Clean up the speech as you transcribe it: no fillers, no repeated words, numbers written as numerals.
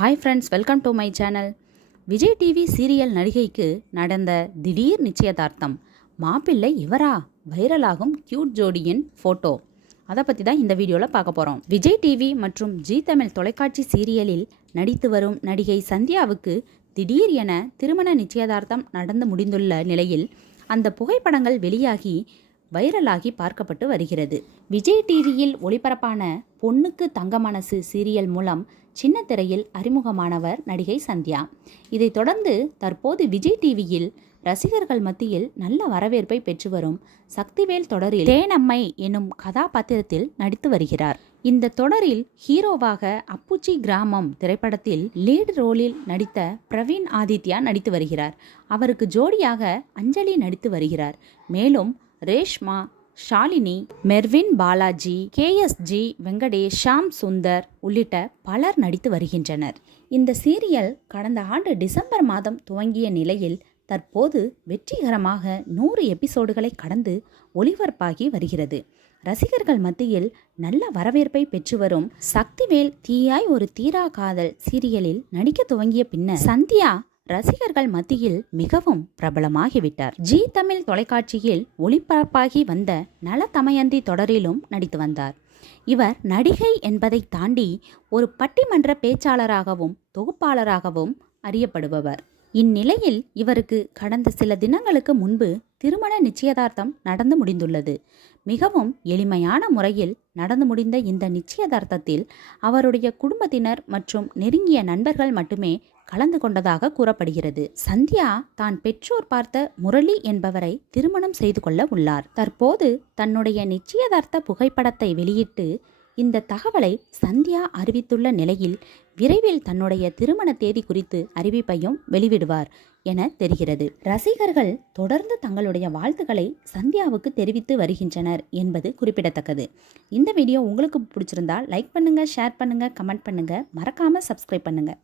Hi friends, welcome to my channel. Vijay TV serial நடிகைக்கு நடந்த திடீர் நிச்சயதார்த்தம். மாப்பிள்ளை இவரா? வைரலாகும் கியூட் ஜோடியின் ஃபோட்டோ. அதை பற்றி தான் இந்த வீடியோவில் பார்க்க போகிறோம். விஜய் டிவி மற்றும் ஜி தமிழ் தொலைக்காட்சி சீரியலில் நடித்து வரும் நடிகை சந்தியாவுக்கு திடீர் என திருமண நிச்சயதார்த்தம் நடந்து முடிந்துள்ள நிலையில் அந்த புகைப்படங்கள் வெளியாகி வைரலாகி பார்க்கப்பட்டு வருகிறது. விஜய் டிவியில் ஒளிபரப்பான பொண்ணுக்கு தங்க மனசு சீரியல் மூலம் சின்ன திரையில் அறிமுகமானவர் நடிகை சந்தியா. இதைத் தொடர்ந்து தற்போது விஜய் டிவியில் ரசிகர்கள் மத்தியில் நல்ல வரவேற்பை பெற்று வரும் சக்திவேல் தொடரில் தேனம்மை என்னும் கதாபாத்திரத்தில் நடித்து வருகிறார். இந்த தொடரில் ஹீரோவாக அப்புச்சி கிராமம் திரைப்படத்தில் லீட் ரோலில் நடித்த பிரவீன் ஆதித்யா நடித்து வருகிறார். அவருக்கு ஜோடியாக அஞ்சலி நடித்து வருகிறார். மேலும் ரேஷ்மா, ஷாலினி, மெர்வின் பாலாஜி, KSG வெங்கடேஷ், ஷாம் சுந்தர் உள்ளிட்ட பலர் நடித்து வருகின்றனர். இந்த சீரியல் கடந்த ஆண்டு டிசம்பர் மாதம் துவங்கிய நிலையில் தற்போது வெற்றிகரமாக 100 எபிசோடுகளை கடந்து ஒளிபரப்பாகி வருகிறது. ரசிகர்கள் மத்தியில் நல்ல வரவேற்பை பெற்று வரும் சக்திவேல் தீயாய் ஒரு தீரா காதல் சீரியலில் நடிக்க துவங்கிய பின்னர் சந்தியா ரசிகர்கள் மத்தியில் மிகவும் பிரபலமாகிவிட்டார். ஜி தமிழ் தொலைக்காட்சியில் ஒளிபரப்பாகி வந்த நல தமயந்தி தொடரிலும் நடித்து வந்தார். இவர் நடிகை என்பதை தாண்டி ஒரு பட்டிமன்ற பேச்சாளராகவும் தொகுப்பாளராகவும் அறியப்படுபவர். இந்நிலையில் இவருக்கு கடந்த சில தினங்களுக்கு முன்பு திருமண நிச்சயதார்த்தம் நடந்து முடிந்துள்ளது. மிகவும் எளிமையான முறையில் நடந்து முடிந்த இந்த நிச்சயதார்த்தத்தில் அவருடைய குடும்பத்தினர் மற்றும் நெருங்கிய நண்பர்கள் மட்டுமே கலந்து கொண்டதாக கூறப்படுகிறது. சந்தியா தான் பெற்றோர் பார்த்த முரளி என்பவரை திருமணம் செய்து கொள்ள உள்ளார். தற்போது தன்னுடைய நிச்சயதார்த்த புகைப்படத்தை வெளியிட்டு இந்த தகவலை சந்தியா அறிவித்துள்ள நிலையில் விரைவில் தன்னுடைய திருமண தேதி குறித்து அறிவிப்பையும் வெளியிடுவார் என தெரிகிறது. ரசிகர்கள் தொடர்ந்து தங்களுடைய வாழ்த்துக்களை சந்தியாவுக்கு தெரிவித்து வருகின்றனர் என்பது குறிப்பிடத்தக்கது. இந்த வீடியோ உங்களுக்கு பிடிச்சிருந்தா லைக் பண்ணுங்க, ஷேர் பண்ணுங்க, கமெண்ட் பண்ணுங்க, மறக்காம சப்ஸ்கிரைப் பண்ணுங்க.